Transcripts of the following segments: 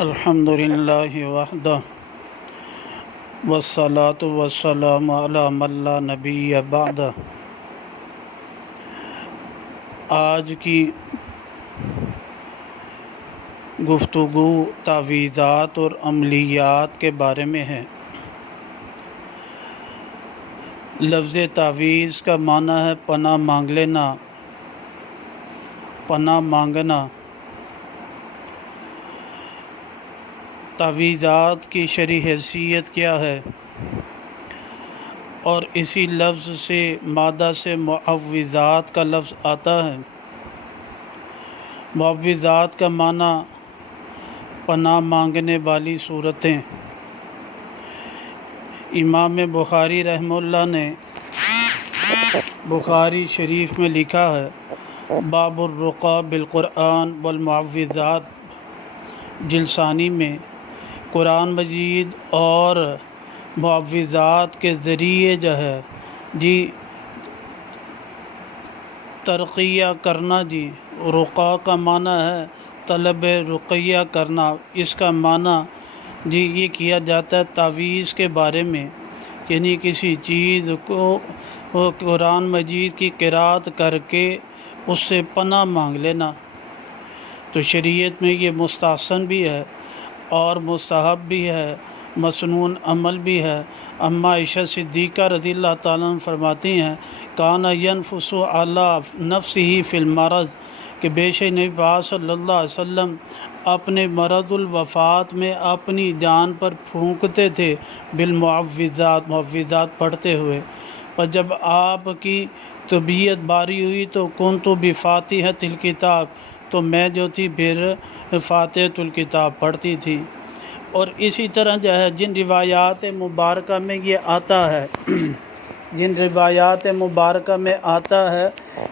الحمد للہ وحدہ والصلاة والسلام علی من لا نبی بعدہ۔ آج کی گفتگو تعویذات اور عملیات کے بارے میں ہے۔ لفظ تعویذ کا معنی ہے پناہ مانگ لینا، پناہ مانگنا۔ تعویذات کی شرعی حیثیت کیا ہے؟ اور اسی لفظ سے مادہ سے معوذات کا لفظ آتا ہے۔ معوذات کا معنی پناہ مانگنے والی صورتیں۔ امام بخاری رحمہ اللہ نے بخاری شریف میں لکھا ہے، باب الرقیٰ بالقرآن والمعوذات، جلد ثانی میں قرآن مجید اور معوذات کے ذریعے ترقیہ کرنا۔ رقیٰ کا معنی ہے طلب رقیہ کرنا۔ اس کا معنی یہ کیا جاتا ہے تعویذ کے بارے میں، یعنی کسی چیز کو قرآن مجید کی قرأت کر کے اس سے پناہ مانگ لینا۔ تو شریعت میں یہ مستحسن بھی ہے اور مستحب بھی ہے، مسنون عمل بھی ہے۔ اما عائشہ صدیقہ رضی اللہ تعالیٰ عنہ فرماتی ہیں، کان ینفس علی نفسہ فی المرض، کہ بے شک نبی پاک صلی اللہ علیہ وسلم اپنے مرض الوفات میں اپنی جان پر پھونکتے تھے بالمعوذات، معوذات پڑھتے ہوئے۔ پر جب آپ کی طبیعت باری ہوئی تو کنت بفاتحۃ الکتاب، تو میں جو تھی پھر فاتحۃ الکتاب پڑھتی تھی۔ اور اسی طرح جن روایات مبارکہ میں یہ آتا ہے جن روایات مبارکہ میں آتا ہے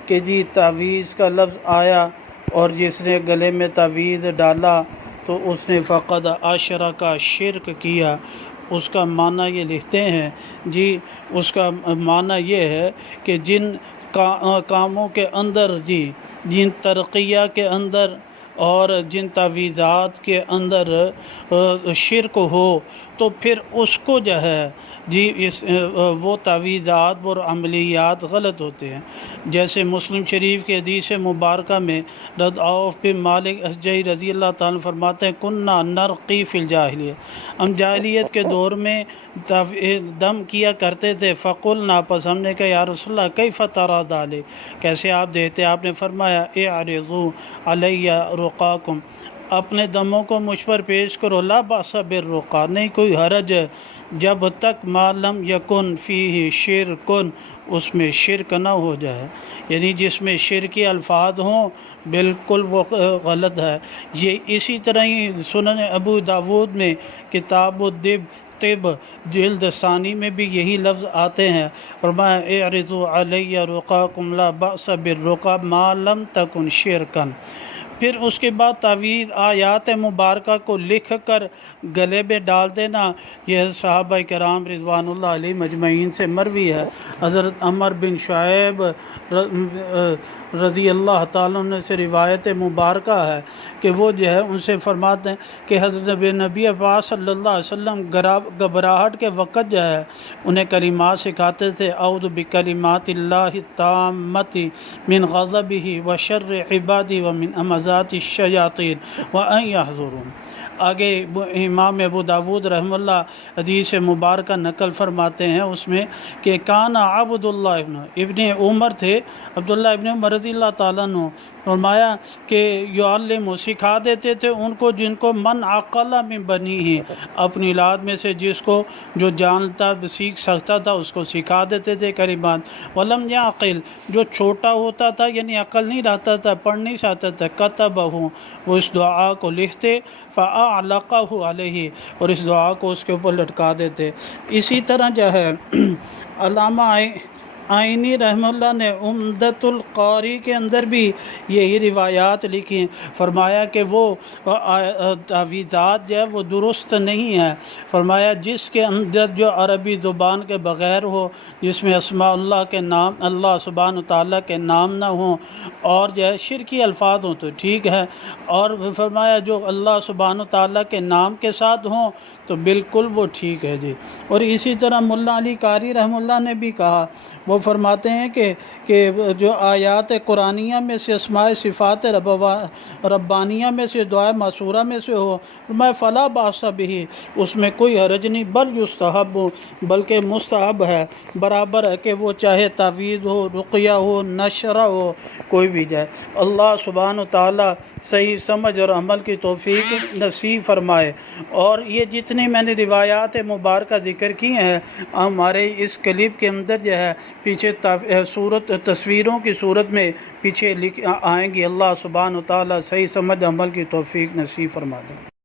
کہ تعویذ کا لفظ آیا اور جس نے گلے میں تعویذ ڈالا تو اس نے فقد اشرک، شرک کیا۔ اس کا معنی یہ لکھتے ہیں اس کا معنی یہ ہے کہ جن کاموں کے اندر جن ترقیہ کے اندر اور جن تعویذات کے اندر شرک ہو تو پھر اس کو وہ تعویذات اور عملیات غلط ہوتے ہیں۔ جیسے مسلم شریف کے حدیث مبارکہ میں عوف بن مالک اشجعی رضی اللہ تعالیٰ فرماتے ہیں، کننا نرقی فی الجاہلیہ، ہم جاہلیت کے دور میں دم کیا کرتے تھے۔ فقلنا، پس ہم نے کہا یا رسول اللہ کیف تری ذلک، کیسے آپ دیتے؟ آپ نے فرمایا اعرضوا علی رقاکم، اپنے دموں کو مجھ پر پیش کرو، لا باس بالرقیٰ، نہیں کوئی حرج ہے، جب تک ما لم یکن فیہ شرک، اس میں شرک نہ ہو جائے۔ یعنی جس میں شرکی الفاظ ہوں بالکل وہ غلط ہے۔ یہ اسی طرح ہی سنن ابو داود میں کتاب طب جلد ثانی میں بھی یہی لفظ آتے ہیں، فرمایا اعرضوا علی رقاکم لا باس بالرقیٰ ما لم تکن شرکا۔ پھر اس کے بعد تعویذ آیات مبارکہ کو لکھ کر گلے میں ڈال دینا، یہ صحابہ کرام رضوان اللہ علیہ مجمعین سے مروی ہے۔ حضرت عمر بن شعیب رضی اللہ تعالیٰ عنہ سے روایت مبارکہ ہے کہ وہ ان سے فرماتے ہیں کہ حضرت نبی پاک صلی اللہ علیہ وسلم گھبراہٹ کے وقت انہیں کلمات سکھاتے تھے، اعوذ بکلمات اللہ التامۃ من غضبہ وشر عبادہ ومن همزات الشیاطین وان یحضرون۔ آگے امام ابو داود رحمہ اللہ حدیث مبارکہ نقل فرماتے ہیں اس میں کہ کان عبداللہ ابن عمر تھے، عبداللہ ابن عمر رضی اللہ تعالیٰ عنہ، فرمایا کہ یعلم، سکھا دیتے تھے ان کو جن کو من عقل من بنیہ، اپنی اولاد میں سے جس کو جو جانتا سیکھ سکتا تھا اس کو سکھا دیتے تھے کلمات۔ ولم یعقل، جو چھوٹا ہوتا تھا یعنی عقل نہیں رہتا تھا، پڑھ نہیں سکتا تھا، کتبہ، وہ اس دعا کو لکھتے، فاعلقہ علیہ، اور اس دعا کو اس کے اوپر لٹکا دیتے۔ اسی طرح علامہ آئینی رحمہ اللہ نے عمدۃ القاری کے اندر بھی یہی روایات لکھی، فرمایا کہ وہ تعویذات جو ہے وہ درست نہیں ہے، فرمایا جس کے اندر جو عربی زبان کے بغیر ہو، جس میں اسماء اللہ کے نام، اللہ سبحانہ تعالیٰ کے نام نہ ہوں، اور جو ہے شرکی الفاظ ہوں تو ٹھیک ہے، اور فرمایا جو اللہ سبحانہ تعالیٰ کے نام کے ساتھ ہوں تو بالکل وہ ٹھیک ہے جی۔ اور اسی طرح ملا علی قاری رحمہ اللہ نے بھی کہا، وہ فرماتے ہیں کہ جو آیات قرآنیہ میں سے اسماء صفات ربانیہ میں سے دعائے معصورہ میں سے ہو، میں فلا باس بھی، اس میں کوئی حرج نہیں، بل یستحب، بلکہ مستحب ہے، برابر ہے کہ وہ چاہے تعویذ ہو، رقیہ ہو، نشرہ ہو، کوئی بھی جائے۔ اللہ سبحانہ تعالیٰ صحیح سمجھ اور عمل کی توفیق نصیب فرمائے۔ اور یہ جتنی میں نے روایات مبارکہ ذکر کی ہیں، ہمارے اس کلپ کے اندر جو ہے پیچھے تصویروں کی صورت میں پیچھے آئیں گی۔ اللہ سبحانہ تعالیٰ صحیح سمجھ عمل کی توفیق نصیب فرما دے۔